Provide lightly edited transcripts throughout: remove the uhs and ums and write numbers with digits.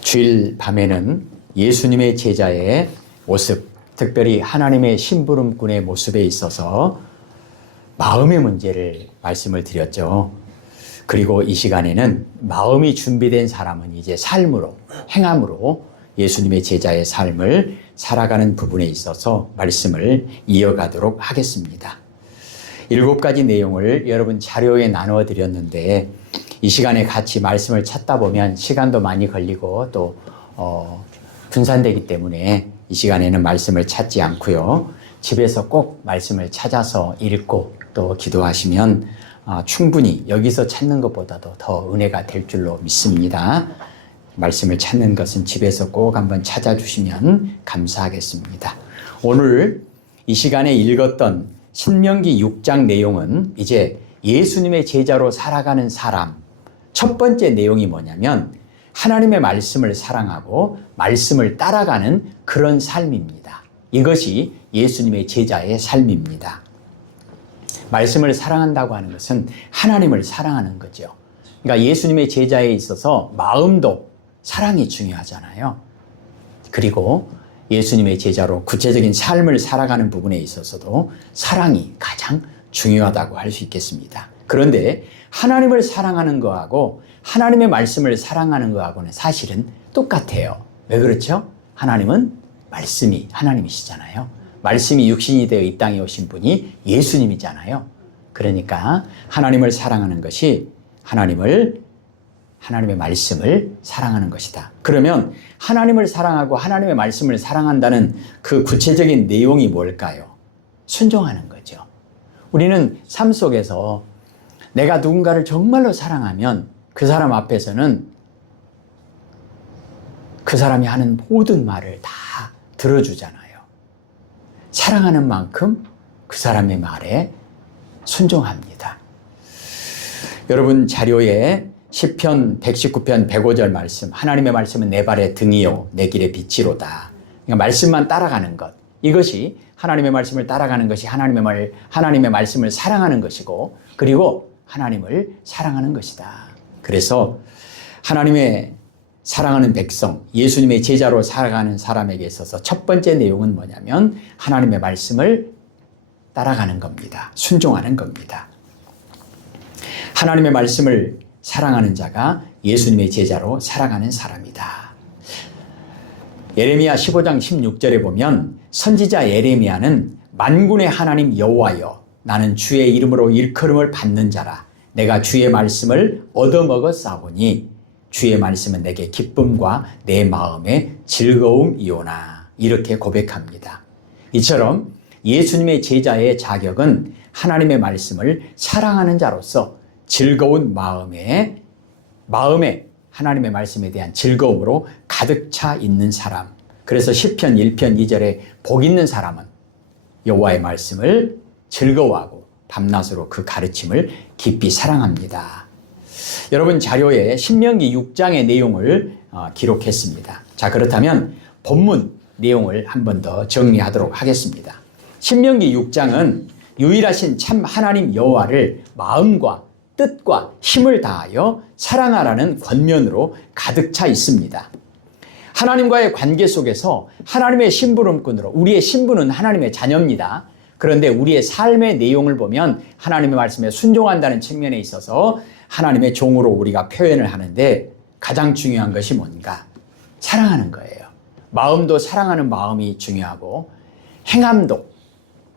주일 밤에는 예수님의 제자의 모습, 특별히 하나님의 심부름꾼의 모습에 있어서 마음의 문제를 말씀을 드렸죠. 그리고 이 시간에는 마음이 준비된 사람은 이제 삶으로, 행함으로 예수님의 제자의 삶을 살아가는 부분에 있어서 말씀을 이어가도록 하겠습니다. 7가지 내용을 여러분 자료에 나누어 드렸는데 이 시간에 같이 말씀을 찾다 보면 시간도 많이 걸리고 또 분산되기 때문에 이 시간에는 말씀을 찾지 않고요. 집에서 꼭 말씀을 찾아서 읽고 또 기도하시면 충분히 여기서 찾는 것보다도 더 은혜가 될 줄로 믿습니다. 말씀을 찾는 것은 집에서 꼭 한번 찾아주시면 감사하겠습니다. 오늘 이 시간에 읽었던 신명기 6장 내용은 이제 예수님의 제자로 살아가는 사람, 첫 번째 내용이 뭐냐면 하나님의 말씀을 사랑하고 말씀을 따라가는 그런 삶입니다. 이것이 예수님의 제자의 삶입니다. 말씀을 사랑한다고 하는 것은 하나님을 사랑하는 거죠. 그러니까 예수님의 제자에 있어서 마음도 사랑이 중요하잖아요. 그리고 예수님의 제자로 구체적인 삶을 살아가는 부분에 있어서도 사랑이 가장 중요하다고 할 수 있겠습니다. 그런데 하나님을 사랑하는 거하고 하나님의 말씀을 사랑하는 거하고는 사실은 똑같아요. 왜 그렇죠? 하나님은 말씀이 하나님이시잖아요. 말씀이 육신이 되어 이 땅에 오신 분이 예수님이잖아요. 그러니까 하나님을 사랑하는 것이 하나님의 말씀을 사랑하는 것이다. 그러면 하나님을 사랑하고 하나님의 말씀을 사랑한다는 그 구체적인 내용이 뭘까요? 순종하는 거죠. 우리는 삶 속에서 내가 누군가를 정말로 사랑하면 그 사람 앞에서는 그 사람이 하는 모든 말을 다 들어주잖아요. 사랑하는 만큼 그 사람의 말에 순종합니다. 여러분 자료에 시편 119편 105절 말씀, 하나님의 말씀은 내 발의 등이요 내 길의 빛이로다. 그러니까 말씀만 따라가는 것, 이것이 하나님의 말씀을 따라가는 것이 하나님의 말씀을 사랑하는 것이고, 그리고 하나님을 사랑하는 것이다. 그래서 하나님의 사랑하는 백성, 예수님의 제자로 살아가는 사람에게 있어서 첫 번째 내용은 뭐냐면 하나님의 말씀을 따라가는 겁니다. 순종하는 겁니다. 하나님의 말씀을 사랑하는 자가 예수님의 제자로 살아가는 사람이다. 예레미야 15장 16절에 보면 선지자 예레미야는 만군의 하나님 여호와여, 나는 주의 이름으로 일컬음을 받는 자라. 내가 주의 말씀을 얻어먹었사오니 주의 말씀은 내게 기쁨과 내 마음의 즐거움이오나. 이렇게 고백합니다. 이처럼 예수님의 제자의 자격은 하나님의 말씀을 사랑하는 자로서 즐거운 마음에 하나님의 말씀에 대한 즐거움으로 가득 차 있는 사람. 그래서 시편 1편 2절에 복 있는 사람은 여호와의 말씀을 즐거워하고 밤낮으로 그 가르침을 깊이 사랑합니다. 여러분 자료에 신명기 6장의 내용을 기록했습니다. 자, 그렇다면 본문 내용을 한 번 더 정리하도록 하겠습니다. 신명기 6장은 유일하신 참 하나님 여호와를 마음과 뜻과 힘을 다하여 사랑하라는 권면으로 가득 차 있습니다. 하나님과의 관계 속에서 하나님의 심부름꾼으로, 우리의 신분은 하나님의 자녀입니다. 그런데 우리의 삶의 내용을 보면 하나님의 말씀에 순종한다는 측면에 있어서 하나님의 종으로 우리가 표현을 하는데 가장 중요한 것이 뭔가? 사랑하는 거예요. 마음도 사랑하는 마음이 중요하고 행함도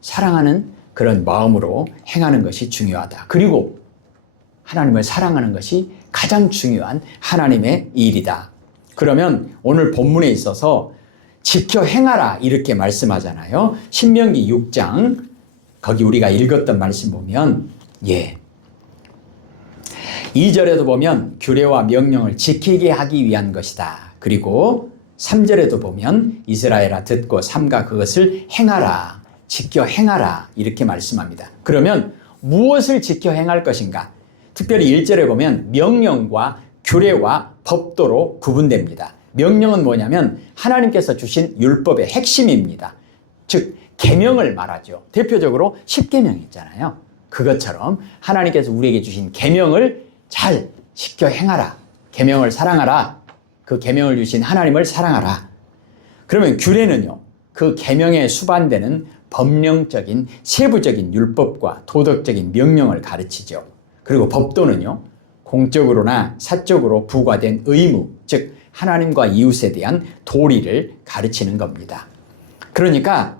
사랑하는 그런 마음으로 행하는 것이 중요하다. 그리고 하나님을 사랑하는 것이 가장 중요한 하나님의 일이다. 그러면 오늘 본문에 있어서 지켜 행하라 이렇게 말씀하잖아요. 신명기 6장 거기 우리가 읽었던 말씀 보면 2절에도 보면 규례와 명령을 지키게 하기 위한 것이다. 그리고 3절에도 보면 이스라엘아 듣고 삼가 그것을 행하라, 지켜 행하라 이렇게 말씀합니다. 그러면 무엇을 지켜 행할 것인가? 특별히 1절에 보면 명령과 규례와 법도로 구분됩니다. 명령은 뭐냐면 하나님께서 주신 율법의 핵심입니다. 즉 계명을 말하죠. 대표적으로 10계명 있잖아요. 그것처럼 하나님께서 우리에게 주신 계명을 잘 지켜 행하라, 계명을 사랑하라, 그 계명을 주신 하나님을 사랑하라. 그러면 규례는요, 그 계명에 수반되는 법령적인 세부적인 율법과 도덕적인 명령을 가르치죠. 그리고 법도는요, 공적으로나 사적으로 부과된 의무, 즉 하나님과 이웃에 대한 도리를 가르치는 겁니다. 그러니까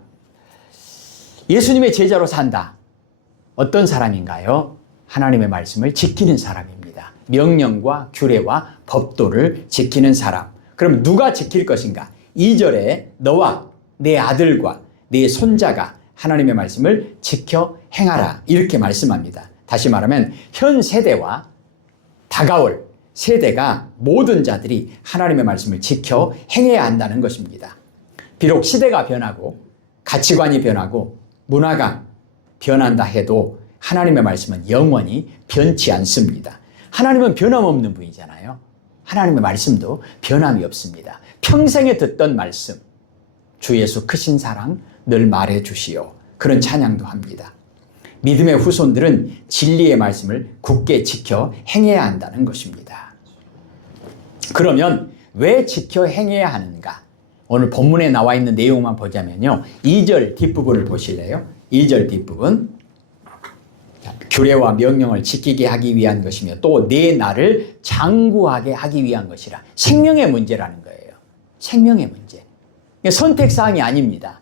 예수님의 제자로 산다. 어떤 사람인가요? 하나님의 말씀을 지키는 사람입니다. 명령과 규례와 법도를 지키는 사람. 그럼 누가 지킬 것인가? 2절에 너와 내 아들과 내 손자가 하나님의 말씀을 지켜 행하라. 이렇게 말씀합니다. 다시 말하면 현 세대와 다가올 세대가 모든 자들이 하나님의 말씀을 지켜 행해야 한다는 것입니다. 비록 시대가 변하고 가치관이 변하고 문화가 변한다 해도 하나님의 말씀은 영원히 변치 않습니다. 하나님은 변함없는 분이잖아요. 하나님의 말씀도 변함이 없습니다. 평생에 듣던 말씀, 주 예수 크신 사랑 늘 말해 주시오. 그런 찬양도 합니다. 믿음의 후손들은 진리의 말씀을 굳게 지켜 행해야 한다는 것입니다. 그러면 왜 지켜 행해야 하는가? 오늘 본문에 나와 있는 내용만 보자면요. 2절 뒷부분을 보실래요? 2절 뒷부분. 규례와 명령을 지키게 하기 위한 것이며 또 내 나를 장구하게 하기 위한 것이라. 생명의 문제라는 거예요. 생명의 문제. 선택사항이 아닙니다.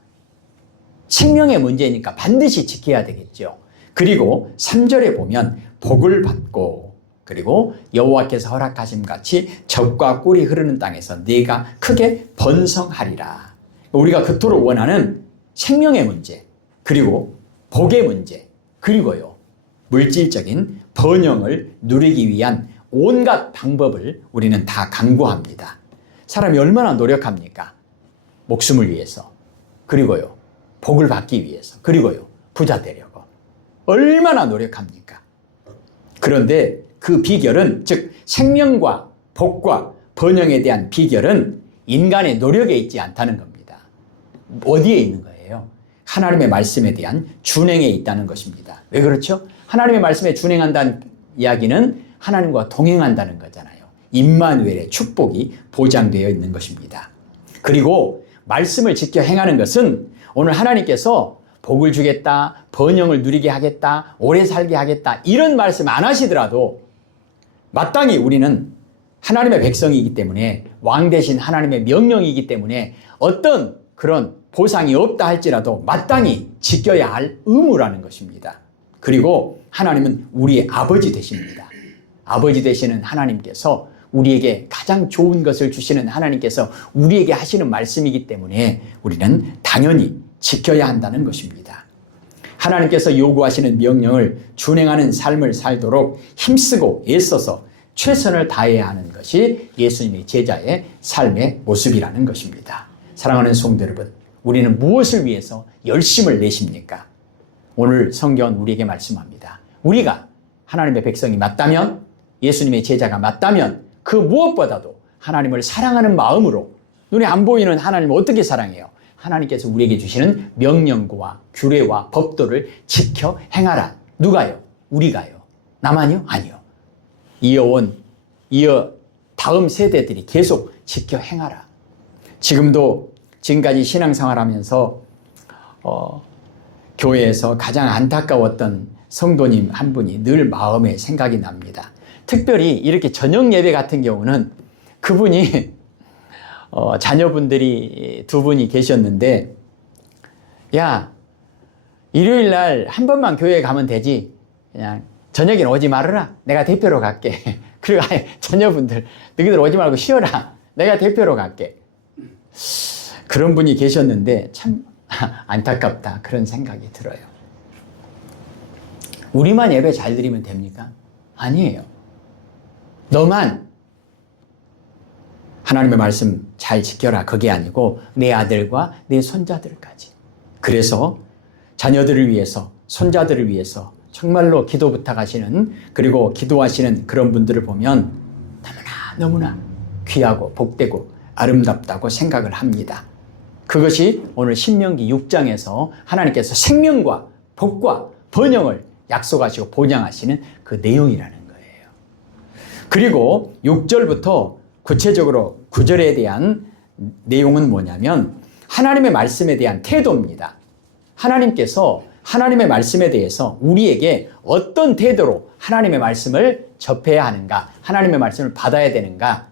생명의 문제니까 반드시 지켜야 되겠죠. 그리고 3절에 보면 복을 받고 그리고 여호와께서 허락하심 같이 젖과 꿀이 흐르는 땅에서 네가 크게 번성하리라. 우리가 그토록 원하는 생명의 문제, 그리고 복의 문제, 그리고요 물질적인 번영을 누리기 위한 온갖 방법을 우리는 다 강구합니다. 사람이 얼마나 노력합니까? 목숨을 위해서, 그리고요 복을 받기 위해서, 그리고요 부자 되려고 얼마나 노력합니까? 그런데 그 비결은, 즉 생명과 복과 번영에 대한 비결은 인간의 노력에 있지 않다는 겁니다. 어디에 있는 거예요? 하나님의 말씀에 대한 준행에 있다는 것입니다. 왜 그렇죠? 하나님의 말씀에 준행한다는 이야기는 하나님과 동행한다는 거잖아요. 임마누엘의 축복이 보장되어 있는 것입니다. 그리고 말씀을 지켜 행하는 것은 오늘 하나님께서 복을 주겠다, 번영을 누리게 하겠다, 오래 살게 하겠다 이런 말씀 안 하시더라도 마땅히 우리는 하나님의 백성이기 때문에, 왕 대신 하나님의 명령이기 때문에 어떤 그런 보상이 없다 할지라도 마땅히 지켜야 할 의무라는 것입니다. 그리고 하나님은 우리의 아버지 되십니다. 아버지 되시는 하나님께서, 우리에게 가장 좋은 것을 주시는 하나님께서 우리에게 하시는 말씀이기 때문에 우리는 당연히 지켜야 한다는 것입니다. 하나님께서 요구하시는 명령을 준행하는 삶을 살도록 힘쓰고 애써서 최선을 다해야 하는 것이 예수님의 제자의 삶의 모습이라는 것입니다. 사랑하는 성도 여러분, 우리는 무엇을 위해서 열심을 내십니까? 오늘 성경은 우리에게 말씀합니다. 우리가 하나님의 백성이 맞다면, 예수님의 제자가 맞다면 그 무엇보다도 하나님을 사랑하는 마음으로, 눈에 안 보이는 하나님을 어떻게 사랑해요? 하나님께서 우리에게 주시는 명령과 규례와 법도를 지켜 행하라. 누가요? 우리가요. 나만요? 아니요. 이어 다음 세대들이 계속 지켜 행하라. 지금까지 신앙생활하면서 교회에서 가장 안타까웠던 성도님 한 분이 늘 마음에 생각이 납니다. 특별히 이렇게 저녁 예배 같은 경우는 그분이 자녀분들이 두 분이 계셨는데, 야, 일요일 날 한 번만 교회에 가면 되지, 그냥 저녁에는 오지 말아라, 내가 대표로 갈게. 그리고 자녀분들 너희들 오지 말고 쉬어라, 내가 대표로 갈게. 그런 분이 계셨는데 참 안타깝다, 그런 생각이 들어요. 우리만 예배 잘 드리면 됩니까? 아니에요. 너만 하나님의 말씀 잘 지켜라, 그게 아니고 내 아들과 내 손자들까지. 그래서 자녀들을 위해서, 손자들을 위해서 정말로 기도 부탁하시는, 그리고 기도하시는 그런 분들을 보면 너무나 귀하고 복되고 아름답다고 생각을 합니다. 그것이 오늘 신명기 6장에서 하나님께서 생명과 복과 번영을 약속하시고 보장하시는 그 내용이라는 거예요. 그리고 6절부터 구체적으로 9절에 대한 내용은 뭐냐면 하나님의 말씀에 대한 태도입니다. 하나님께서 하나님의 말씀에 대해서 우리에게 어떤 태도로 하나님의 말씀을 접해야 하는가, 하나님의 말씀을 받아야 되는가.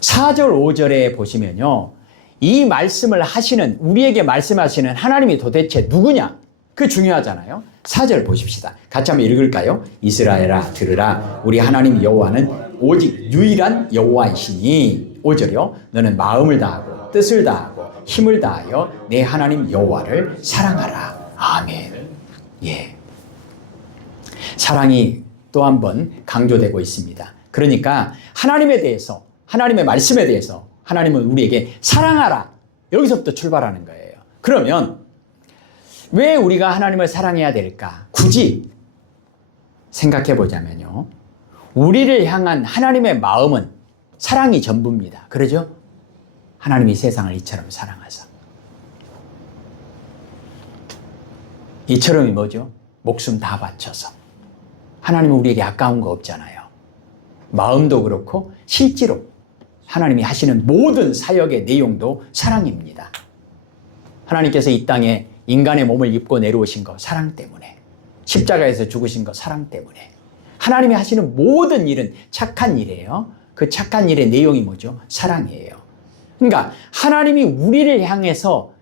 4절, 5절에 보시면요, 이 말씀을 하시는, 우리에게 말씀하시는 하나님이 도대체 누구냐? 그 중요하잖아요. 4절 보십시다. 같이 한번 읽을까요? 이스라엘아 들으라, 우리 하나님 여호와는 오직 유일한 여호와이시니. 5절이요. 너는 마음을 다하고 뜻을 다하고 힘을 다하여 내 하나님 여호와를 사랑하라. 아멘. 예. 사랑이 또 한 번 강조되고 있습니다. 그러니까 하나님에 대해서, 하나님의 말씀에 대해서 하나님은 우리에게 사랑하라. 여기서부터 출발하는 거예요. 그러면 왜 우리가 하나님을 사랑해야 될까? 굳이 생각해 보자면요, 우리를 향한 하나님의 마음은 사랑이 전부입니다. 그러죠? 하나님이 세상을 이처럼 사랑하사. 이처럼이 뭐죠? 목숨 다 바쳐서. 하나님은 우리에게 아까운 거 없잖아요. 마음도 그렇고 실제로 하나님이 하시는 모든 사역의 내용도 사랑입니다. 하나님께서 이 땅에 인간의 몸을 입고 내려오신 거 사랑 때문에, 십자가에서 죽으신 거 사랑 때문에, 하나님이 하시는 모든 일은 착한 일이에요. 그 착한 일의 내용이 뭐죠? 사랑이에요. 그러니까 하나님이 우리를 향해서,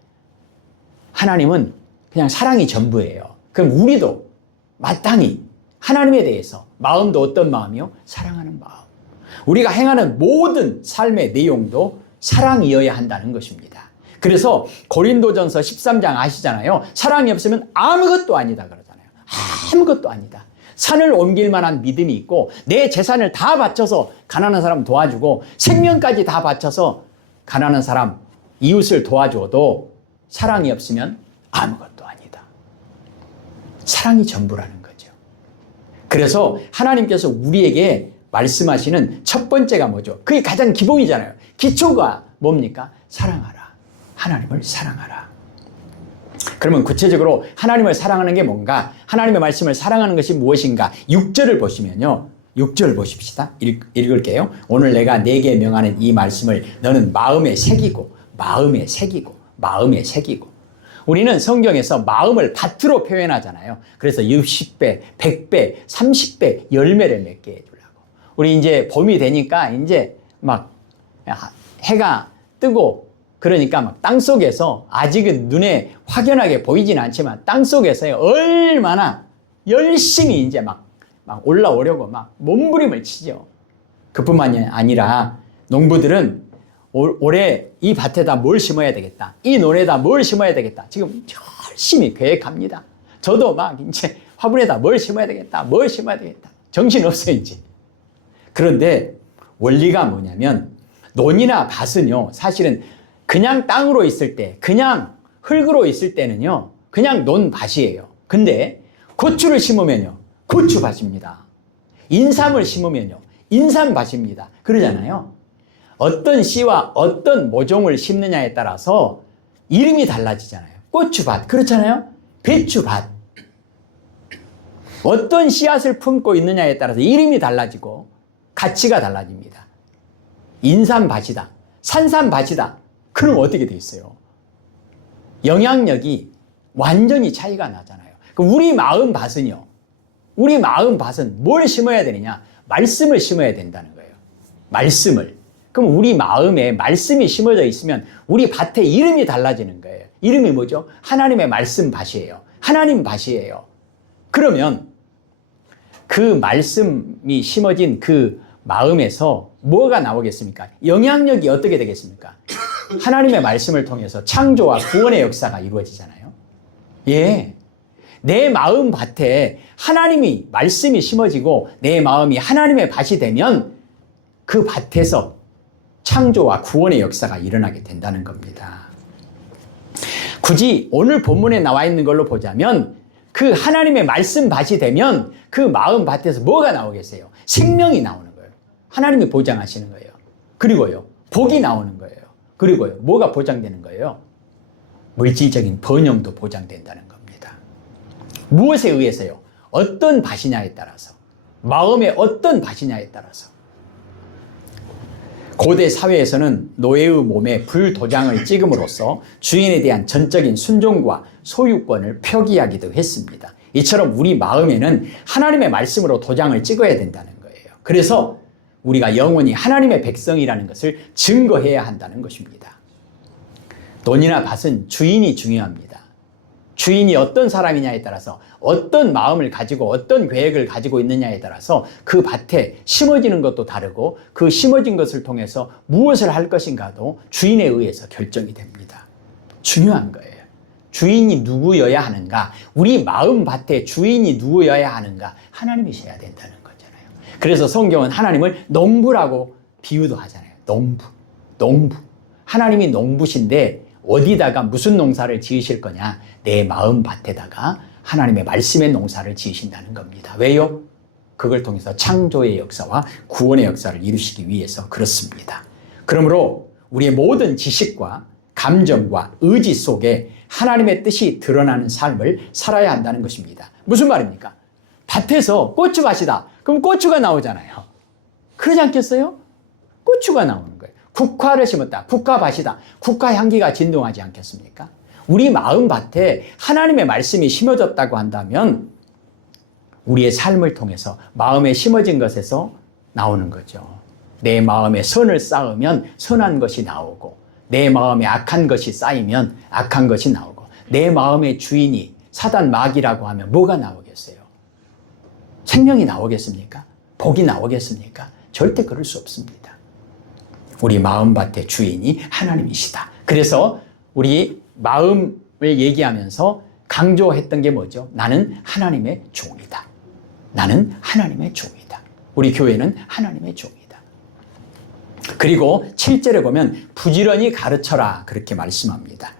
하나님은 그냥 사랑이 전부예요. 그럼 우리도 마땅히 하나님에 대해서 마음도 어떤 마음이요? 사랑하는 마음. 우리가 행하는 모든 삶의 내용도 사랑이어야 한다는 것입니다. 그래서 고린도전서 13장 아시잖아요. 사랑이 없으면 아무것도 아니다 그러잖아요. 아무것도 아니다. 산을 옮길 만한 믿음이 있고 내 재산을 다 바쳐서 가난한 사람 도와주고 생명까지 다 바쳐서 가난한 사람, 이웃을 도와줘도 사랑이 없으면 아무것도 아니다. 사랑이 전부라는 거죠. 그래서 하나님께서 우리에게 말씀하시는 첫 번째가 뭐죠? 그게 가장 기본이잖아요. 기초가 뭡니까? 사랑하라. 하나님을 사랑하라. 그러면 구체적으로 하나님을 사랑하는 게 뭔가? 하나님의 말씀을 사랑하는 것이 무엇인가? 6절을 보시면요, 6절 보십시다. 읽을게요. 오늘 내가 네게 명하는 이 말씀을 너는 마음에 새기고 마음에 새기고 마음에 새기고. 우리는 성경에서 마음을 밭으로 표현하잖아요. 그래서 60배, 100배, 30배 열매를 맺게 해주려고. 우리 이제 봄이 되니까 이제 막 해가 뜨고 그러니까 막 땅속에서, 아직은 눈에 확연하게 보이진 않지만 땅속에서 얼마나 열심히 이제 막 올라오려고 막 몸부림을 치죠. 그뿐만이 아니라 농부들은 올해 이 밭에다 뭘 심어야 되겠다, 이 논에다 뭘 심어야 되겠다, 지금 열심히 계획합니다. 저도 막 이제 화분에다 뭘 심어야 되겠다, 뭘 심어야 되겠다, 정신없어요 이제. 그런데 원리가 뭐냐면, 논이나 밭은요 사실은 그냥 땅으로 있을 때, 그냥 흙으로 있을 때는요 그냥 논밭이에요. 근데 고추를 심으면요 고추밭입니다. 인삼을 심으면요 인삼밭입니다. 그러잖아요. 어떤 씨와 어떤 모종을 심느냐에 따라서 이름이 달라지잖아요. 고추밭, 그렇잖아요. 배추밭. 어떤 씨앗을 품고 있느냐에 따라서 이름이 달라지고 가치가 달라집니다. 인삼밭이다, 산삼밭이다, 그럼 어떻게 돼 있어요? 영향력이 완전히 차이가 나잖아요. 그럼 우리 마음밭은요, 우리 마음밭은 뭘 심어야 되느냐? 말씀을 심어야 된다는 거예요. 말씀을. 그럼 우리 마음에 말씀이 심어져 있으면 우리 밭에 이름이 달라지는 거예요. 이름이 뭐죠? 하나님의 말씀 밭이에요. 하나님 밭이에요. 그러면 그 말씀이 심어진 그 마음에서 뭐가 나오겠습니까? 영향력이 어떻게 되겠습니까? 하나님의 말씀을 통해서 창조와 구원의 역사가 이루어지잖아요. 예. 내 마음 밭에 하나님이, 말씀이 심어지고 내 마음이 하나님의 밭이 되면 그 밭에서 창조와 구원의 역사가 일어나게 된다는 겁니다. 굳이 오늘 본문에 나와 있는 걸로 보자면 그 하나님의 말씀 밭이 되면 그 마음 밭에서 뭐가 나오겠어요? 생명이 나오는 거예요. 하나님이 보장하시는 거예요. 그리고요, 복이 나오는 거예요. 그리고요, 뭐가 보장되는 거예요? 물질적인 번영도 보장된다는 겁니다. 무엇에 의해서요? 어떤 밭이냐에 따라서, 마음의 어떤 밭이냐에 따라서. 고대 사회에서는 노예의 몸에 불도장을 찍음으로써 주인에 대한 전적인 순종과 소유권을 표기하기도 했습니다. 이처럼 우리 마음에는 하나님의 말씀으로 도장을 찍어야 된다는 거예요. 그래서 우리가 영원히 하나님의 백성이라는 것을 증거해야 한다는 것입니다. 돈이나 밭은 주인이 중요합니다. 주인이 어떤 사람이냐에 따라서, 어떤 마음을 가지고 어떤 계획을 가지고 있느냐에 따라서 그 밭에 심어지는 것도 다르고, 그 심어진 것을 통해서 무엇을 할 것인가도 주인에 의해서 결정이 됩니다. 중요한 거예요. 주인이 누구여야 하는가? 우리 마음 밭에 주인이 누구여야 하는가? 하나님이셔야 된다는 거잖아요. 그래서 성경은 하나님을 농부라고 비유도 하잖아요. 농부. 하나님이 농부신데 어디다가 무슨 농사를 지으실 거냐? 내 마음 밭에다가 하나님의 말씀의 농사를 지으신다는 겁니다. 왜요? 그걸 통해서 창조의 역사와 구원의 역사를 이루시기 위해서 그렇습니다. 그러므로 우리의 모든 지식과 감정과 의지 속에 하나님의 뜻이 드러나는 삶을 살아야 한다는 것입니다. 무슨 말입니까? 밭에서 고추밭이다. 그럼 고추가 나오잖아요. 그러지 않겠어요? 고추가 나오는 거예요. 국화를 심었다. 국화밭이다. 국화 향기가 진동하지 않겠습니까? 우리 마음 밭에 하나님의 말씀이 심어졌다고 한다면 우리의 삶을 통해서 마음에 심어진 것에서 나오는 거죠. 내 마음에 선을 쌓으면 선한 것이 나오고, 내 마음에 악한 것이 쌓이면 악한 것이 나오고, 내 마음의 주인이 사단 마귀라고 하면 뭐가 나오겠어요? 생명이 나오겠습니까? 복이 나오겠습니까? 절대 그럴 수 없습니다. 우리 마음밭의 주인이 하나님이시다. 그래서 우리 마음을 얘기하면서 강조했던 게 뭐죠? 나는 하나님의 종이다. 나는 하나님의 종이다. 우리 교회는 하나님의 종이다. 그리고 7절에 보면 부지런히 가르쳐라 그렇게 말씀합니다.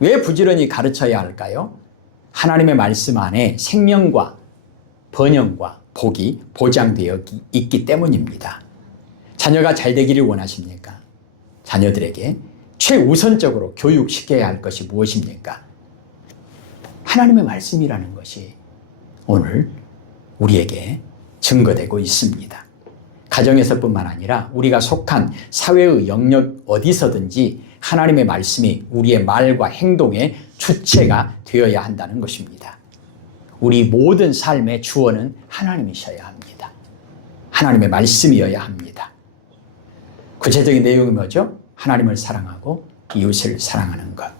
왜 부지런히 가르쳐야 할까요? 하나님의 말씀 안에 생명과 번영과 복이 보장되어 있기 때문입니다. 자녀가 잘 되기를 원하십니까? 자녀들에게 최우선적으로 교육시켜야 할 것이 무엇입니까? 하나님의 말씀이라는 것이 오늘 우리에게 증거되고 있습니다. 가정에서뿐만 아니라 우리가 속한 사회의 영역 어디서든지 하나님의 말씀이 우리의 말과 행동의 주체가 되어야 한다는 것입니다. 우리 모든 삶의 주어는 하나님이셔야 합니다. 하나님의 말씀이어야 합니다. 구체적인 내용이 뭐죠? 하나님을 사랑하고 이웃을 사랑하는 것.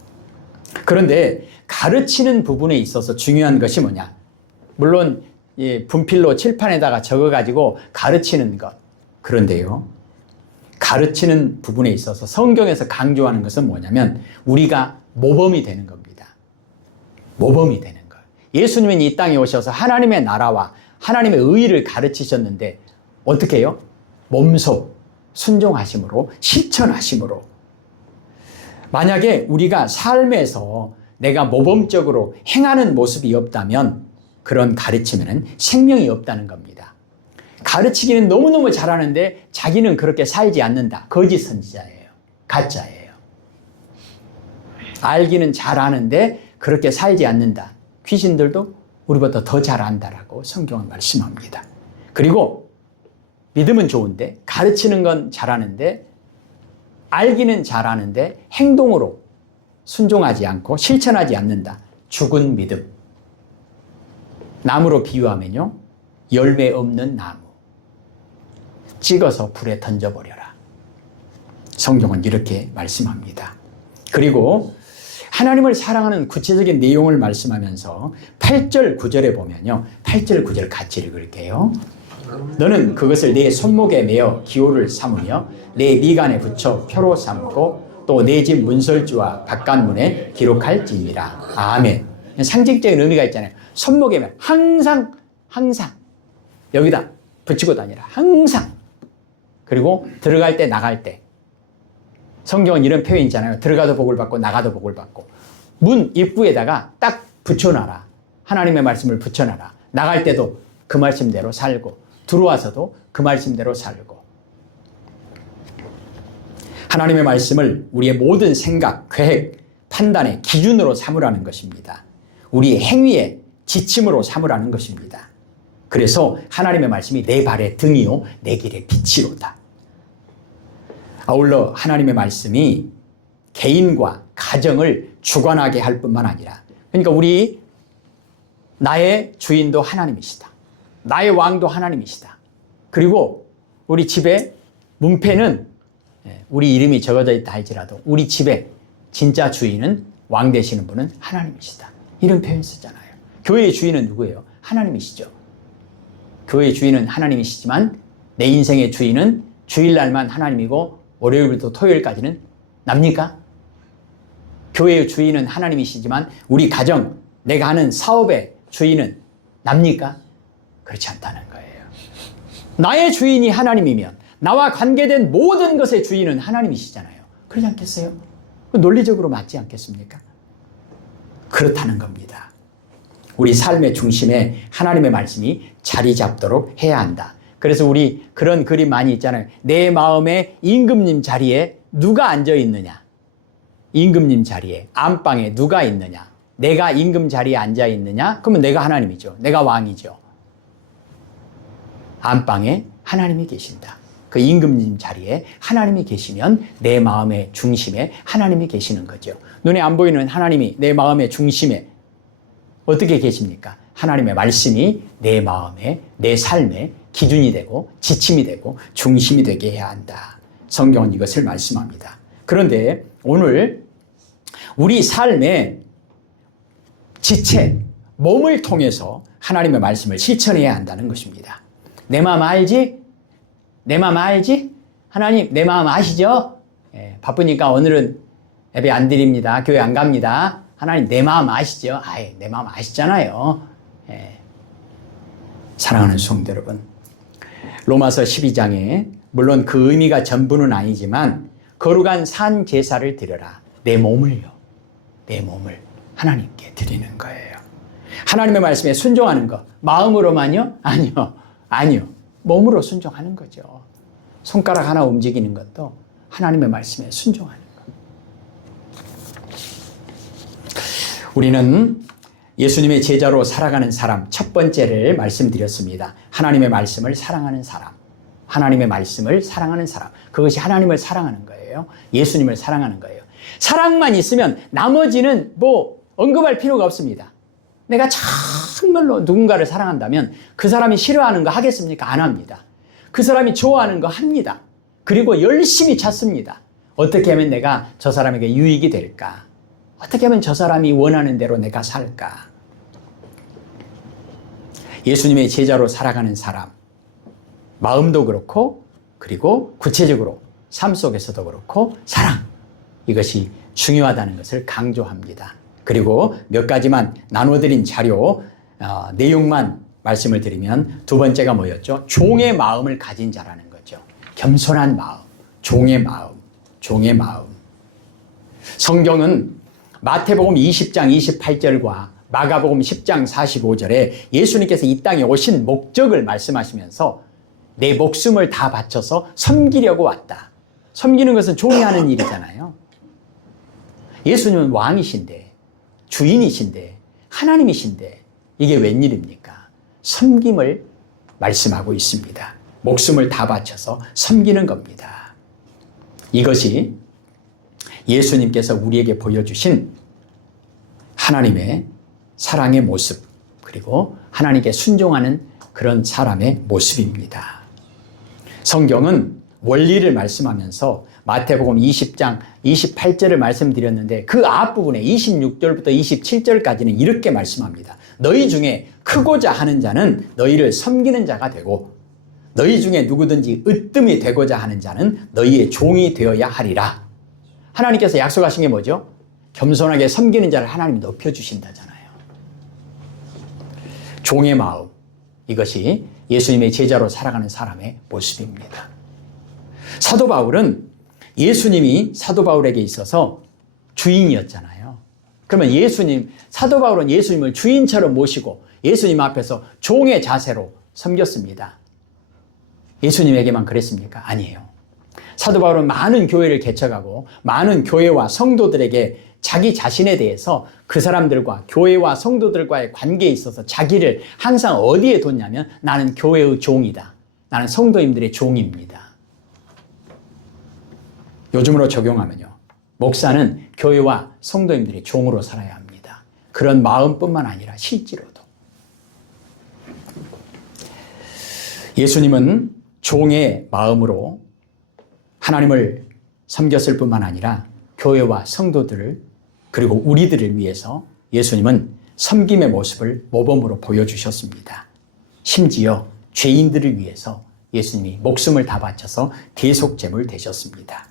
그런데 가르치는 부분에 있어서 중요한 것이 뭐냐? 물론 분필로 칠판에다가 적어가지고 가르치는 것. 그런데요, 가르치는 부분에 있어서 성경에서 강조하는 것은 뭐냐면 우리가 모범이 되는 겁니다. 모범이 되는 것. 예수님은 이 땅에 오셔서 하나님의 나라와 하나님의 의의를 가르치셨는데 어떻게 해요? 몸소 순종하심으로, 실천하심으로. 만약에 우리가 삶에서 내가 모범적으로 행하는 모습이 없다면 그런 가르침에는 생명이 없다는 겁니다. 가르치기는 너무너무 잘하는데 자기는 그렇게 살지 않는다. 거짓 선지자예요. 가짜예요. 알기는 잘하는데 그렇게 살지 않는다. 귀신들도 우리보다 더 잘한다라고 성경은 말씀합니다. 그리고 믿음은 좋은데 가르치는 건 잘하는데 알기는 잘하는데 행동으로 순종하지 않고 실천하지 않는다. 죽은 믿음. 나무로 비유하면요, 열매 없는 나무. 찍어서 불에 던져버려라. 성경은 이렇게 말씀합니다. 그리고 하나님을 사랑하는 구체적인 내용을 말씀하면서 8절 9절에 보면요, 8절 9절 같이 읽을게요. 너는 그것을 내 손목에 매어 기호를 삼으며 내 미간에 붙여 표로 삼고 또 내 집 문설주와 바깥문에 기록할지니라. 아멘. 상징적인 의미가 있잖아요. 손목에 매어 항상 여기다 붙이고 다니라. 항상. 그리고 들어갈 때 나갈 때. 성경은 이런 표현이 있잖아요. 들어가도 복을 받고 나가도 복을 받고. 문 입구에다가 딱 붙여놔라. 하나님의 말씀을 붙여놔라. 나갈 때도 그 말씀대로 살고 들어와서도 그 말씀대로 살고. 하나님의 말씀을 우리의 모든 생각, 계획, 판단의 기준으로 삼으라는 것입니다. 우리의 행위의 지침으로 삼으라는 것입니다. 그래서 하나님의 말씀이 내 발의 등이요 내 길의 빛이로다. 아울러 하나님의 말씀이 개인과 가정을 주관하게 할 뿐만 아니라, 그러니까 나의 주인도 하나님이시다. 나의 왕도 하나님이시다. 그리고 우리 집에 문패는 우리 이름이 적어져 있다 할지라도 우리 집에 진짜 주인은, 왕 되시는 분은 하나님이시다. 이런 표현 쓰잖아요. 교회의 주인은 누구예요? 하나님이시죠. 교회의 주인은 하나님이시지만 내 인생의 주인은 주일날만 하나님이고 월요일부터 토요일까지는 납니까? 교회의 주인은 하나님이시지만 우리 가정, 내가 하는 사업의 주인은 납니까? 그렇지 않다는 거예요. 나의 주인이 하나님이면 나와 관계된 모든 것의 주인은 하나님이시잖아요. 그렇지 않겠어요? 논리적으로 맞지 않겠습니까? 그렇다는 겁니다. 우리 삶의 중심에 하나님의 말씀이 자리 잡도록 해야 한다. 그래서 우리 그런 그림 많이 있잖아요. 내 마음의 임금님 자리에 누가 앉아 있느냐? 임금님 자리에, 안방에 누가 있느냐? 내가 임금 자리에 앉아 있느냐? 그러면 내가 하나님이죠. 내가 왕이죠. 안방에 하나님이 계신다. 그 임금님 자리에 하나님이 계시면 내 마음의 중심에 하나님이 계시는 거죠. 눈에 안 보이는 하나님이 내 마음의 중심에 어떻게 계십니까? 하나님의 말씀이 내 마음에, 내 삶의 기준이 되고 지침이 되고 중심이 되게 해야 한다. 성경은 이것을 말씀합니다. 그런데 오늘 우리 삶의 지체, 몸을 통해서 하나님의 말씀을 실천해야 한다는 것입니다. 내 마음 알지? 내 마음 알지? 하나님 내 마음 아시죠? 바쁘니까 오늘은 예배 안 드립니다. 교회 안 갑니다. 하나님 내 마음 아시죠? 내 마음 아시잖아요. 사랑하는 성도 여러분, 로마서 12장에 물론 그 의미가 전부는 아니지만 거룩한 산 제사를 드려라. 내 몸을 하나님께 드리는 거예요. 하나님의 말씀에 순종하는 것, 마음으로만요? 아니요. 몸으로 순종하는 거죠. 손가락 하나 움직이는 것도 하나님의 말씀에 순종하는 것. 우리는 예수님의 제자로 살아가는 사람, 첫 번째를 말씀드렸습니다. 하나님의 말씀을 사랑하는 사람. 하나님의 말씀을 사랑하는 사람. 그것이 하나님을 사랑하는 거예요. 예수님을 사랑하는 거예요. 사랑만 있으면 나머지는 언급할 필요가 없습니다. 내가 정말로 누군가를 사랑한다면 그 사람이 싫어하는 거 하겠습니까? 안 합니다. 그 사람이 좋아하는 거 합니다. 그리고 열심히 찾습니다. 어떻게 하면 내가 저 사람에게 유익이 될까? 어떻게 하면 저 사람이 원하는 대로 내가 살까? 예수님의 제자로 살아가는 사람, 마음도 그렇고 그리고 구체적으로 삶 속에서도 그렇고 사랑, 이것이 중요하다는 것을 강조합니다. 그리고 몇 가지만 나눠드린 자료 내용만 말씀을 드리면 두 번째가 뭐였죠? 종의 마음을 가진 자라는 거죠. 겸손한 마음, 종의 마음. 성경은 마태복음 20장 28절과 마가복음 10장 45절에 예수님께서 이 땅에 오신 목적을 말씀하시면서 내 목숨을 다 바쳐서 섬기려고 왔다. 섬기는 것은 종이 하는 일이잖아요. 예수님은 왕이신데, 주인이신데, 하나님이신데 이게 웬일입니까? 섬김을 말씀하고 있습니다. 목숨을 다 바쳐서 섬기는 겁니다. 이것이 예수님께서 우리에게 보여주신 하나님의 사랑의 모습, 그리고 하나님께 순종하는 그런 사람의 모습입니다. 성경은 원리를 말씀하면서 마태복음 20장 28절을 말씀드렸는데 그 앞부분에 26절부터 27절까지는 이렇게 말씀합니다. 너희 중에 크고자 하는 자는 너희를 섬기는 자가 되고 너희 중에 누구든지 으뜸이 되고자 하는 자는 너희의 종이 되어야 하리라. 하나님께서 약속하신 게 뭐죠? 겸손하게 섬기는 자를 하나님이 높여주신다잖아요. 종의 마음, 이것이 예수님의 제자로 살아가는 사람의 모습입니다. 사도 바울은 예수님이 사도 바울에게 있어서 주인이었잖아요. 그러면 사도 바울은 예수님을 주인처럼 모시고 예수님 앞에서 종의 자세로 섬겼습니다. 예수님에게만 그랬습니까? 아니에요. 사도 바울은 많은 교회를 개척하고 많은 교회와 성도들에게 자기 자신에 대해서 그 사람들과 교회와 성도들과의 관계에 있어서 자기를 항상 어디에 뒀냐면 나는 교회의 종이다. 나는 성도님들의 종입니다. 요즘으로 적용하면요. 목사는 교회와 성도님들이 종으로 살아야 합니다. 그런 마음뿐만 아니라 실제로도. 예수님은 종의 마음으로 하나님을 섬겼을 뿐만 아니라 교회와 성도들을 그리고 우리들을 위해서 예수님은 섬김의 모습을 모범으로 보여주셨습니다. 심지어 죄인들을 위해서 예수님이 목숨을 다 바쳐서 대속제물 되셨습니다.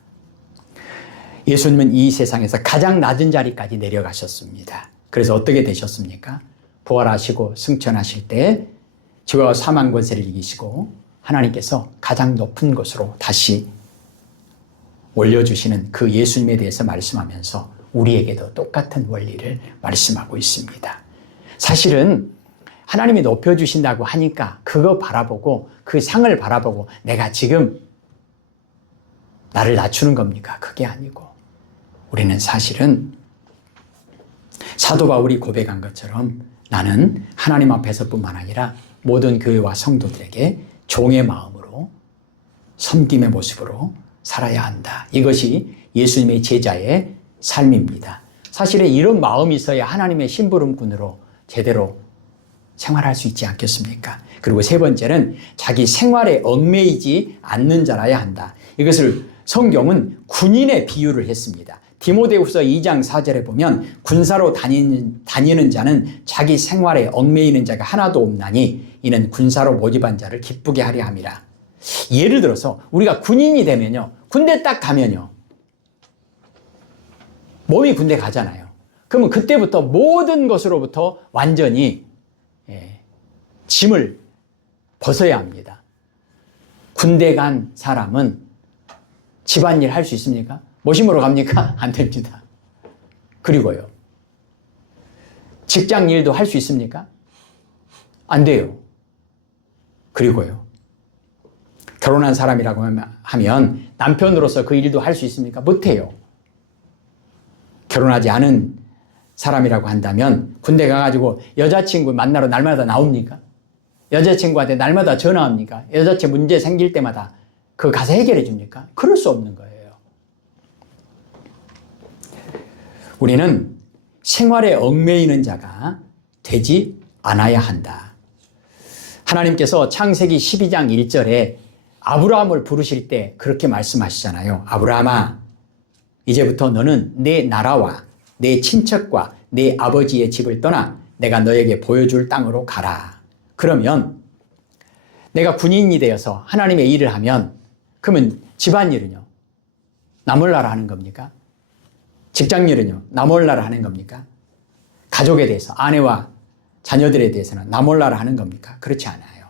예수님은 이 세상에서 가장 낮은 자리까지 내려가셨습니다. 그래서 어떻게 되셨습니까? 부활하시고 승천하실 때 죄와 사망 권세를 이기시고 하나님께서 가장 높은 곳으로 다시 올려주시는 그 예수님에 대해서 말씀하면서 우리에게도 똑같은 원리를 말씀하고 있습니다. 사실은 하나님이 높여주신다고 하니까 그거 바라보고 그 상을 바라보고 내가 지금 나를 낮추는 겁니까? 그게 아니고 우리는 사실은 사도 바울이 고백한 것처럼 나는 하나님 앞에서뿐만 아니라 모든 교회와 성도들에게 종의 마음으로 섬김의 모습으로 살아야 한다. 이것이 예수님의 제자의 삶입니다. 사실은 이런 마음이 있어야 하나님의 심부름꾼으로 제대로 생활할 수 있지 않겠습니까? 그리고 세 번째는 자기 생활에 얽매이지 않는 자라야 한다. 이것을 성경은 군인의 비유를 했습니다. 디모데후서 2장 4절에 보면 군사로 다니는 자는 자기 생활에 얽매이는 자가 하나도 없나니 이는 군사로 모집한 자를 기쁘게 하려 함이라. 예를 들어서 우리가 군인이 되면요. 군대 딱 가면요. 몸이 군대 가잖아요. 그러면 그때부터 모든 것으로부터 완전히 짐을 벗어야 합니다. 군대 간 사람은 집안일 할 수 있습니까? 모심으로 갑니까? 안 됩니다. 그리고요. 직장 일도 할 수 있습니까? 안 돼요. 그리고요. 결혼한 사람이라고 하면 남편으로서 그 일도 할 수 있습니까? 못해요. 결혼하지 않은 사람이라고 한다면 군대 가가지고 여자친구 만나러 날마다 나옵니까? 여자친구한테 날마다 전화합니까? 여자친구 문제 생길 때마다 그거 가서 해결해 줍니까? 그럴 수 없는 거예요. 우리는 생활에 얽매이는 자가 되지 않아야 한다. 하나님께서 창세기 12장 1절에 아브라함을 부르실 때 그렇게 말씀하시잖아요. 아브라함아, 이제부터 너는 내 나라와 내 친척과 내 아버지의 집을 떠나 내가 너에게 보여줄 땅으로 가라. 그러면 내가 군인이 되어서 하나님의 일을 하면 그러면 집안일은요? 나 몰라라 하는 겁니까? 직장일은요? 나 몰라라 하는 겁니까? 가족에 대해서 아내와 자녀들에 대해서는 나 몰라라 하는 겁니까? 그렇지 않아요.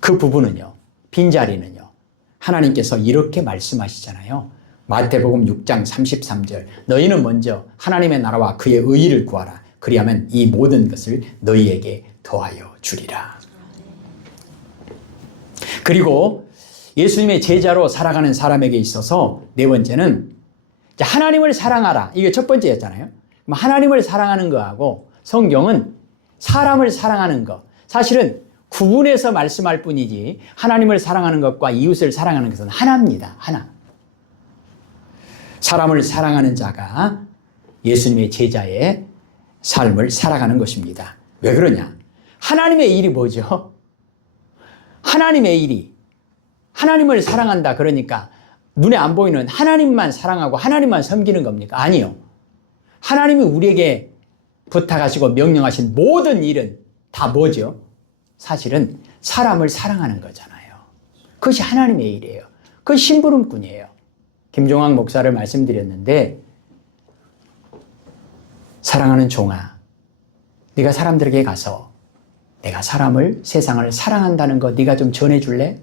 그 부분은요. 빈자리는요. 하나님께서 이렇게 말씀하시잖아요. 마태복음 6장 33절 너희는 먼저 하나님의 나라와 그의 의의를 구하라. 그리하면 이 모든 것을 너희에게 더하여 주리라. 그리고 예수님의 제자로 살아가는 사람에게 있어서 네 번째는 하나님을 사랑하라. 이게 첫 번째였잖아요. 하나님을 사랑하는 거하고 성경은 사람을 사랑하는 것. 사실은 구분해서 말씀할 뿐이지 하나님을 사랑하는 것과 이웃을 사랑하는 것은 하나입니다. 하나. 사람을 사랑하는 자가 예수님의 제자의 삶을 살아가는 것입니다. 왜 그러냐? 하나님의 일이 뭐죠? 하나님의 일이 하나님을 사랑한다 그러니까 눈에 안 보이는 하나님만 사랑하고 하나님만 섬기는 겁니까? 아니요. 하나님이 우리에게 부탁하시고 명령하신 모든 일은 다 뭐죠? 사실은 사람을 사랑하는 거잖아요. 그것이 하나님의 일이에요. 그것이 심부름꾼이에요. 김종학 목사를 말씀드렸는데 사랑하는 종아, 네가 사람들에게 가서 내가 사람을 세상을 사랑한다는 거 네가 좀 전해줄래?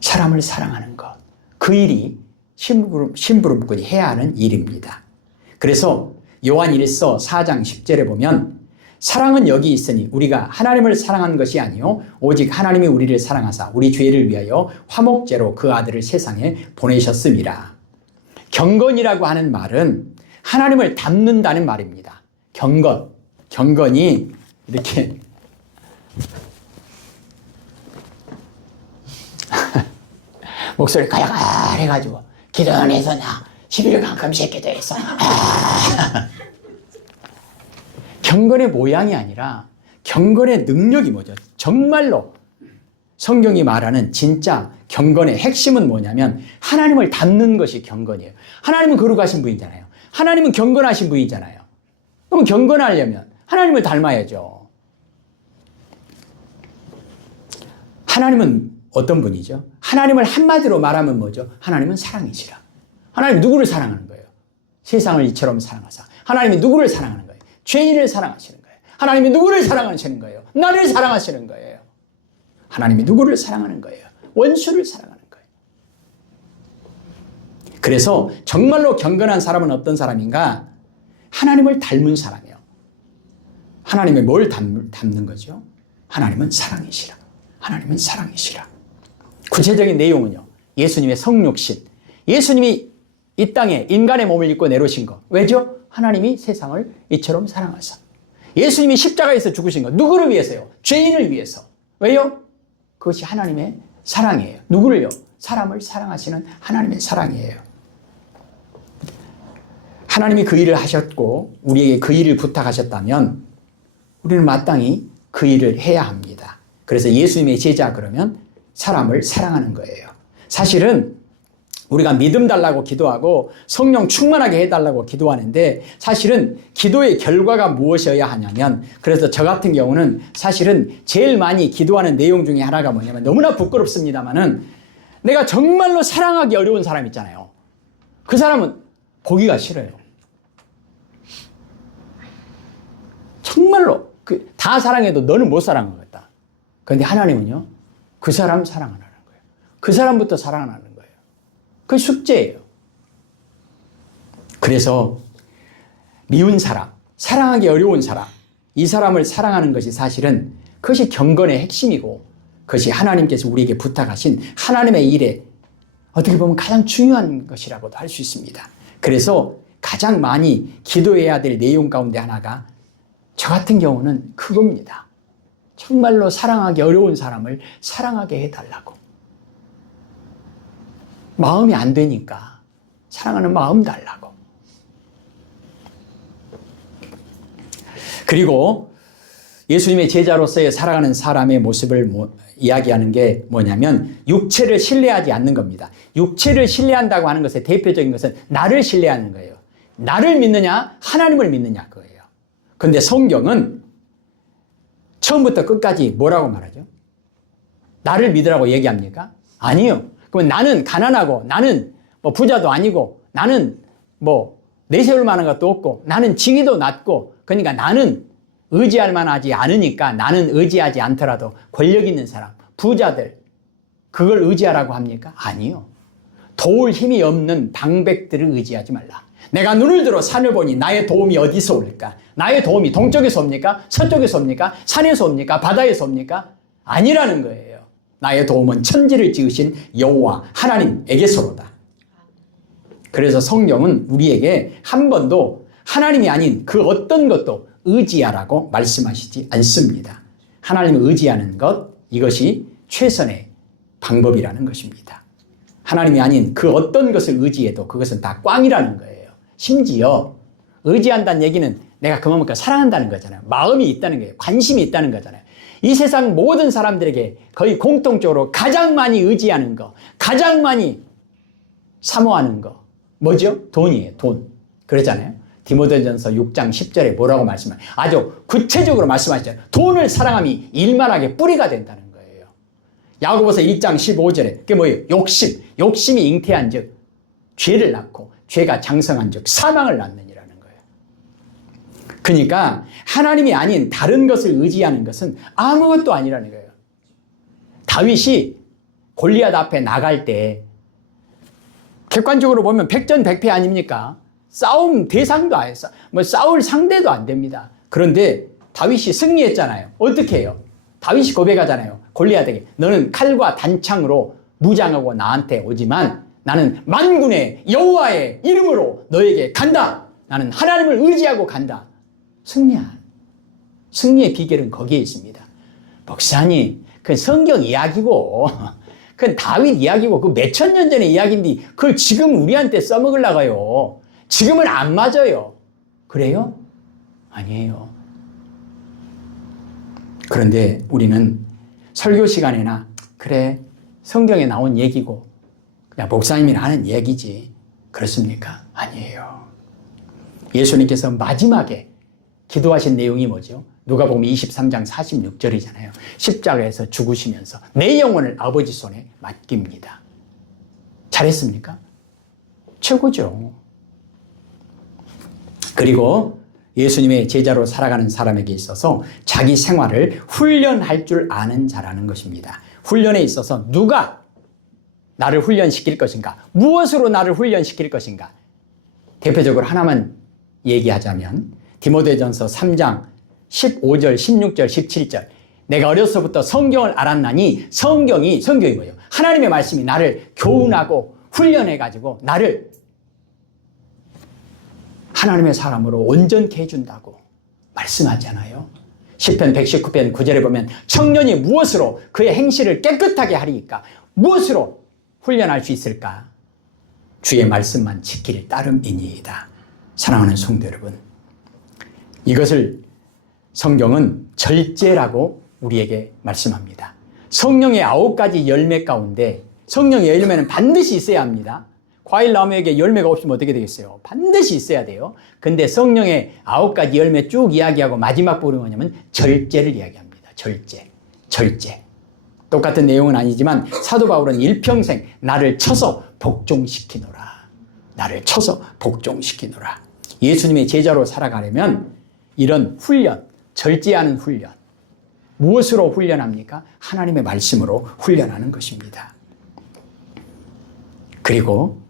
사람을 사랑하는 것. 그 일이 심부름꾼이 해야 하는 일입니다. 그래서 요한 1서 4장 10절에 보면 사랑은 여기 있으니 우리가 하나님을 사랑한 것이 아니요 오직 하나님이 우리를 사랑하사 우리 죄를 위하여 화목제로 그 아들을 세상에 보내셨음이라. 경건이라고 하는 말은 하나님을 닮는다는 말입니다. 경건이 이렇게 목소리 가야가해가지고 기도원에서 나 11일 금식 기도했어. 경건의 모양이 아니라 경건의 능력이 뭐죠? 정말로 성경이 말하는 진짜 경건의 핵심은 뭐냐면 하나님을 닮는 것이 경건이에요. 하나님은 거룩하신 분이잖아요. 하나님은 경건하신 분이잖아요. 그럼 경건하려면 하나님을 닮아야죠. 하나님은 어떤 분이죠? 하나님을 한마디로 말하면 뭐죠? 하나님은 사랑이시라. 하나님이 누구를 사랑하는 거예요? 세상을 이처럼 사랑하사. 하나님이 누구를 사랑하는 거예요? 죄인을 사랑하시는 거예요. 하나님이 누구를 사랑하시는 거예요? 나를 사랑하시는 거예요. 하나님이 누구를 사랑하는 거예요? 원수를 사랑하는 거예요. 그래서 정말로 경건한 사람은 어떤 사람인가? 하나님을 닮은 사람이에요. 하나님의 뭘 닮는 거죠? 하나님은 사랑이시라. 하나님은 사랑이시라. 구체적인 내용은요. 예수님의 성육신. 예수님이 이 땅에 인간의 몸을 입고 내려오신 거. 왜죠? 하나님이 세상을 이처럼 사랑하사. 예수님이 십자가에서 죽으신 거. 누구를 위해서요? 죄인을 위해서. 왜요? 그것이 하나님의 사랑이에요. 누구를요? 사람을 사랑하시는 하나님의 사랑이에요. 하나님이 그 일을 하셨고 우리에게 그 일을 부탁하셨다면 우리는 마땅히 그 일을 해야 합니다. 그래서 예수님의 제자 그러면 사람을 사랑하는 거예요. 사실은 우리가 믿음 달라고 기도하고 성령 충만하게 해달라고 기도하는데 사실은 기도의 결과가 무엇이어야 하냐면 그래서 저 같은 경우는 사실은 제일 많이 기도하는 내용 중에 하나가 뭐냐면 너무나 부끄럽습니다만은 내가 정말로 사랑하기 어려운 사람 있잖아요. 그 사람은 보기가 싫어요. 정말로 다 사랑해도 너는 못 사랑한 것 같다. 그런데 하나님은요. 그 사람 사랑하는 거예요. 그 사람부터 사랑하는 거예요. 그 숙제예요. 그래서 미운 사람, 사랑하기 어려운 사람, 이 사람을 사랑하는 것이 사실은 그것이 경건의 핵심이고 그것이 하나님께서 우리에게 부탁하신 하나님의 일에 어떻게 보면 가장 중요한 것이라고도 할 수 있습니다. 그래서 가장 많이 기도해야 될 내용 가운데 하나가 저 같은 경우는 그겁니다. 정말로 사랑하기 어려운 사람을 사랑하게 해달라고. 마음이 안 되니까 사랑하는 마음 달라고. 그리고 예수님의 제자로서의 살아가는 사람의 모습을 이야기하는 게 뭐냐면 육체를 신뢰하지 않는 겁니다. 육체를 신뢰한다고 하는 것의 대표적인 것은 나를 신뢰하는 거예요. 나를 믿느냐 하나님을 믿느냐 그거예요. 그런데 성경은 처음부터 끝까지 뭐라고 말하죠? 나를 믿으라고 얘기합니까? 아니요. 그러면 나는 가난하고 나는 뭐 부자도 아니고 나는 뭐 내세울 만한 것도 없고 나는 지위도 낮고 그러니까 나는 의지할 만하지 않으니까 나는 의지하지 않더라도 권력 있는 사람, 부자들 그걸 의지하라고 합니까? 아니요. 도울 힘이 없는 방백들을 의지하지 말라. 내가 눈을 들어 산을 보니 나의 도움이 어디서 올까? 나의 도움이 동쪽에서 옵니까? 서쪽에서 옵니까? 산에서 옵니까? 바다에서 옵니까? 아니라는 거예요. 나의 도움은 천지를 지으신 여호와 하나님에게서로다. 그래서 성경은 우리에게 한 번도 하나님이 아닌 그 어떤 것도 의지하라고 말씀하시지 않습니다. 하나님을 의지하는 것, 이것이 최선의 방법이라는 것입니다. 하나님이 아닌 그 어떤 것을 의지해도 그것은 다 꽝이라는 거예요. 심지어 의지한다는 얘기는 내가 그만큼 사랑한다는 거잖아요. 마음이 있다는 거예요. 관심이 있다는 거잖아요. 이 세상 모든 사람들에게 거의 공통적으로 가장 많이 의지하는 거, 가장 많이 사모하는 거 뭐죠? 돈이에요. 돈. 그러잖아요. 디모데전서 6장 10절에 뭐라고 말씀하세요? 아주 구체적으로 말씀하시잖아요. 돈을 사랑함이 일만하게 뿌리가 된다는 거예요. 야고보서 2장 15절에 그게 뭐예요? 욕심. 욕심이 잉태한 즉 죄를 낳고 죄가 장성한 즉 사망을 낳느니라는 거예요. 그러니까 하나님이 아닌 다른 것을 의지하는 것은 아무것도 아니라는 거예요. 다윗이 골리앗 앞에 나갈 때 객관적으로 보면 백전백패 아닙니까? 싸움 대상도 안 했어. 뭐 싸울 상대도 안 됩니다. 그런데 다윗이 승리했잖아요. 어떻게 해요? 다윗이 고백하잖아요. 골리앗에게 너는 칼과 단창으로 무장하고 나한테 오지만 나는 만군의 여호와의 이름으로 너에게 간다. 나는 하나님을 의지하고 간다. 승리의 비결은 거기에 있습니다. 목사님, 그 성경 이야기고 그건 다윗 이야기고 그 몇천 년 전의 이야기인데 그걸 지금 우리한테 써먹으려고요. 지금은 안 맞아요. 그래요? 아니에요. 그런데 우리는 설교 시간에나 그래 성경에 나온 얘기고 그냥 목사님이 하는 얘기지 그렇습니까? 아니에요. 예수님께서 마지막에 기도하신 내용이 뭐죠? 누가복음 23장 46절이잖아요. 십자가에서 죽으시면서 내 영혼을 아버지 손에 맡깁니다. 잘했습니까? 최고죠. 그리고 예수님의 제자로 살아가는 사람에게 있어서 자기 생활을 훈련할 줄 아는 자라는 것입니다. 훈련에 있어서 누가 나를 훈련시킬 것인가? 무엇으로 나를 훈련시킬 것인가? 대표적으로 하나만 얘기하자면 디모데전서 3장 15절, 16절, 17절 내가 어려서부터 성경을 알았나니 성경이 뭐예요? 하나님의 말씀이 나를 교훈하고 훈련해가지고 나를 하나님의 사람으로 온전케 해준다고 말씀하잖아요. 시편 119편 9절에 보면 청년이 무엇으로 그의 행실을 깨끗하게 하리이까? 무엇으로 훈련할 수 있을까? 주의 말씀만 지키를 따름이니이다. 사랑하는 성도 여러분, 이것을 성경은 절제라고 우리에게 말씀합니다. 성령의 9가지 열매 가운데 성령의 열매는 반드시 있어야 합니다. 과일 나무에게 열매가 없으면 어떻게 되겠어요? 반드시 있어야 돼요. 근데 성령의 9가지 열매 쭉 이야기하고 마지막 부분이 뭐냐면 절제를 이야기합니다. 절제. 똑같은 내용은 아니지만 사도 바울은 일평생 나를 쳐서 복종시키노라. 예수님의 제자로 살아가려면 이런 훈련, 절제하는 훈련. 무엇으로 훈련합니까? 하나님의 말씀으로 훈련하는 것입니다. 그리고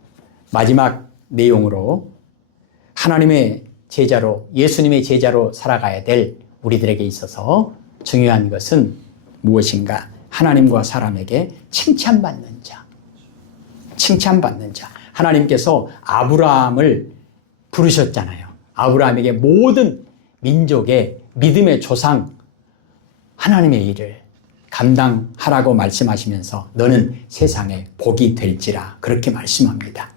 마지막 내용으로 하나님의 제자로, 예수님의 제자로 살아가야 될 우리들에게 있어서 중요한 것은 무엇인가? 하나님과 사람에게 칭찬받는 자. 하나님께서 아브라함을 부르셨잖아요. 아브라함에게 모든 민족의 믿음의 조상 하나님의 일을 감당하라고 말씀하시면서 너는 세상에 복이 될지라 그렇게 말씀합니다.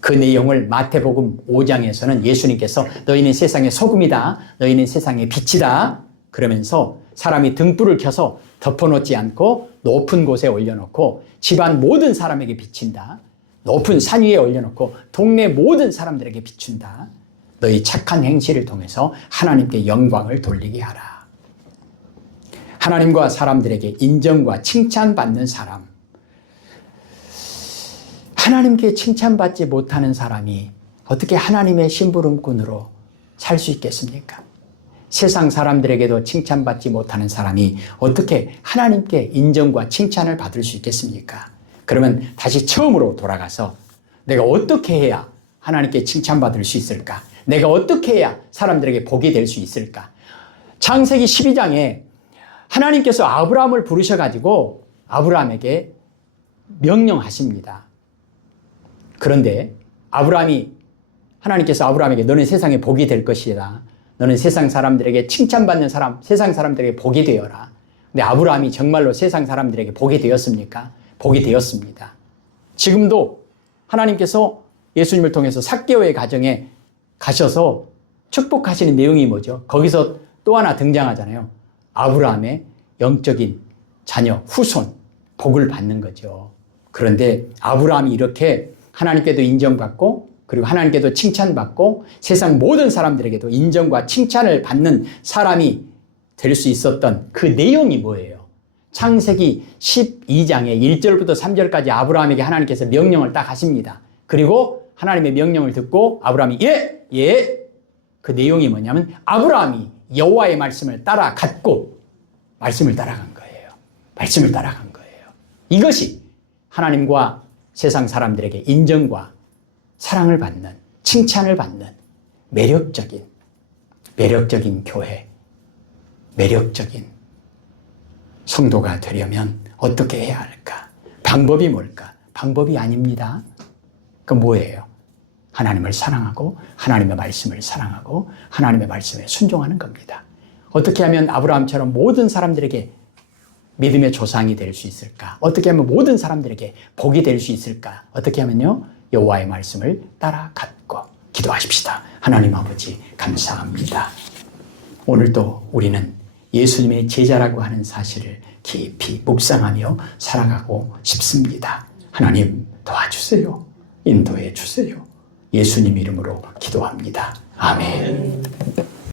그 내용을 마태복음 5장에서는 예수님께서 너희는 세상의 소금이다. 너희는 세상의 빛이다. 그러면서 사람이 등불을 켜서 덮어놓지 않고 높은 곳에 올려놓고 집안 모든 사람에게 비친다. 높은 산 위에 올려놓고 동네 모든 사람들에게 비춘다. 너희 착한 행실을 통해서 하나님께 영광을 돌리게 하라. 하나님과 사람들에게 인정과 칭찬받는 사람. 하나님께 칭찬받지 못하는 사람이 어떻게 하나님의 심부름꾼으로 살 수 있겠습니까? 세상 사람들에게도 칭찬받지 못하는 사람이 어떻게 하나님께 인정과 칭찬을 받을 수 있겠습니까? 그러면 다시 처음으로 돌아가서 내가 어떻게 해야 하나님께 칭찬받을 수 있을까? 내가 어떻게 해야 사람들에게 복이 될 수 있을까? 창세기 12장에 하나님께서 아브라함을 부르셔가지고 아브라함에게 명령하십니다. 그런데 하나님께서 아브라함에게 너는 세상에 복이 될 것이다. 너는 세상 사람들에게 칭찬받는 사람, 세상 사람들에게 복이 되어라. 근데 아브라함이 정말로 세상 사람들에게 복이 되었습니까? 복이 되었습니다. 지금도 하나님께서 예수님을 통해서 삭개오의 가정에 가셔서 축복하시는 내용이 뭐죠? 거기서 또 하나 등장하잖아요. 아브라함의 영적인 자녀, 후손, 복을 받는 거죠. 그런데 아브라함이 이렇게 하나님께도 인정받고 그리고 하나님께도 칭찬받고 세상 모든 사람들에게도 인정과 칭찬을 받는 사람이 될 수 있었던 그 내용이 뭐예요? 창세기 12장의 1절부터 3절까지 아브라함에게 하나님께서 명령을 딱 하십니다. 그리고 하나님의 명령을 듣고 아브라함이 예. 그 내용이 뭐냐면 아브라함이 여호와의 말씀을 따라갔고 말씀을 따라간 거예요. 이것이 하나님과 세상 사람들에게 인정과 사랑을 받는, 칭찬을 받는 매력적인 교회, 매력적인 성도가 되려면 어떻게 해야 할까? 방법이 뭘까? 방법이 아닙니다. 그 뭐예요? 하나님을 사랑하고 하나님의 말씀을 사랑하고 하나님의 말씀에 순종하는 겁니다. 어떻게 하면 아브라함처럼 모든 사람들에게 믿음의 조상이 될 수 있을까? 어떻게 하면 모든 사람들에게 복이 될 수 있을까? 어떻게 하면요? 여호와의 말씀을 따라 갖고 기도하십시다. 하나님 아버지 감사합니다. 오늘도 우리는 예수님의 제자라고 하는 사실을 깊이 묵상하며 살아가고 싶습니다. 하나님 도와주세요. 인도해 주세요. 예수님 이름으로 기도합니다. 아멘.